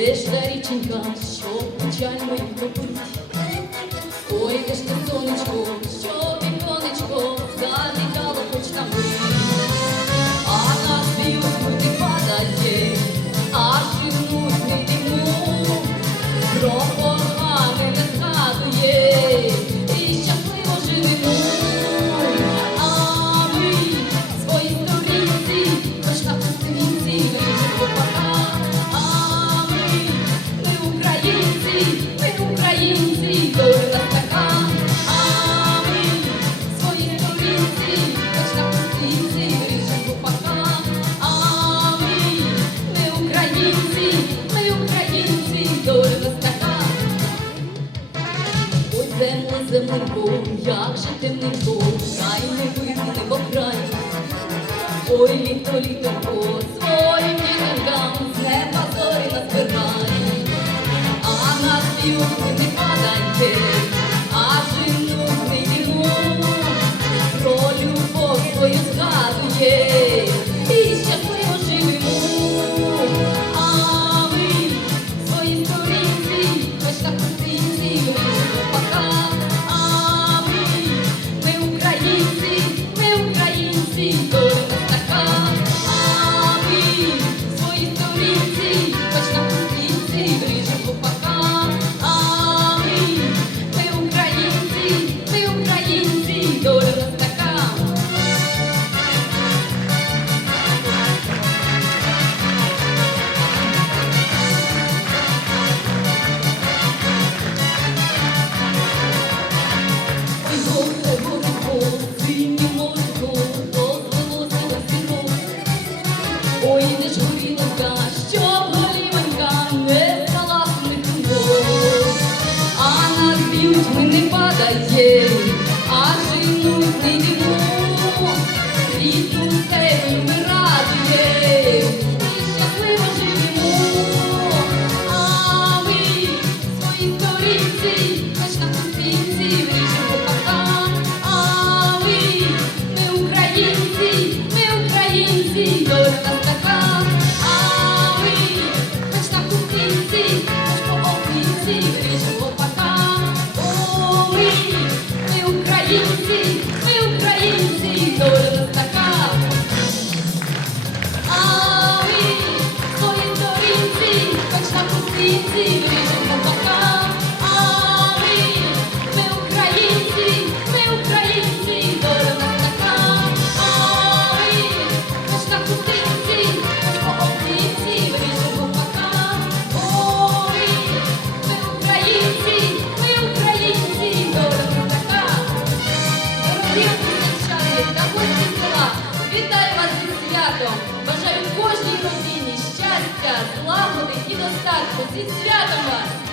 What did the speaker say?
Річенька, що печаль моїх добить, ой, де ж ти сонечко, що темний був, як же темний був, хай не видно небо край, ой літо літо поза. Вітаю вас зі святом. Бажаю кожній родині щастя, злагоди і достатку зі святом вас!